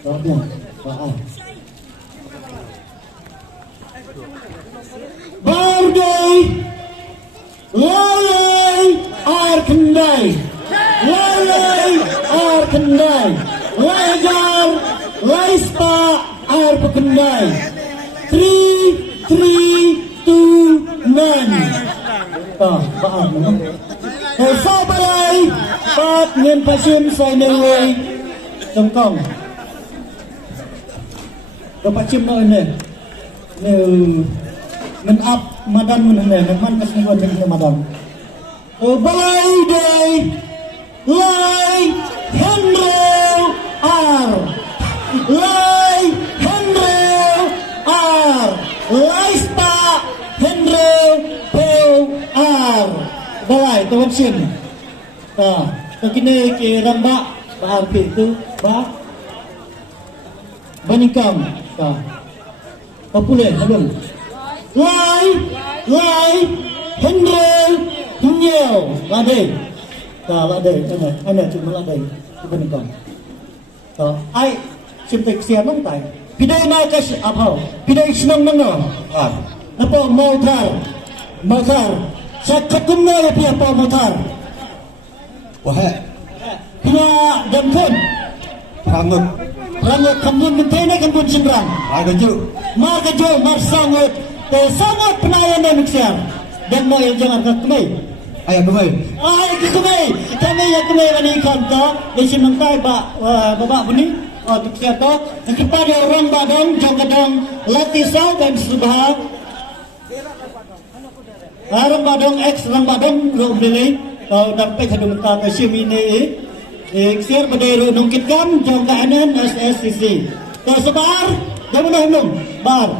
Rabia. Baal. Bardai. Lalai air kendai. Lalai air kendai. Lajar. Laispa air pekendai. 3, 2, 9. Baal mana? Sa balay. Pat ngin pasim sa inaway. Tengkong. Dapat cim na ini. Men up madan mun ini. Man kas ni buat madan. Balay day. Lay Henry R. Lay Henry R. Lay Spa Henry R. Balay tuan sim. Kini ke rambak bahar itu bah banikam populer belum lai Henry Hunyel ladai ladai cuma ladai banikam ai simtek siap nong tai pidai nakas apa pidai senang mana apa motor sakit kumna ya apa motor wah pina dampun Rangut kambun mentena kambun sembrang margaju marsangut sangat penayan dan miksiar dan mau yang jangan kemai ayah kemai kami yang kemai bani kanta di sini kai babak buni untuk siapa kepada orang badang jangan latisau dan subah orang badang X orang badang lo beli kalau dapat kadung kata simine iksir berdiri nungkitkan jangkaan SSCC. Tersebar, jangan bar.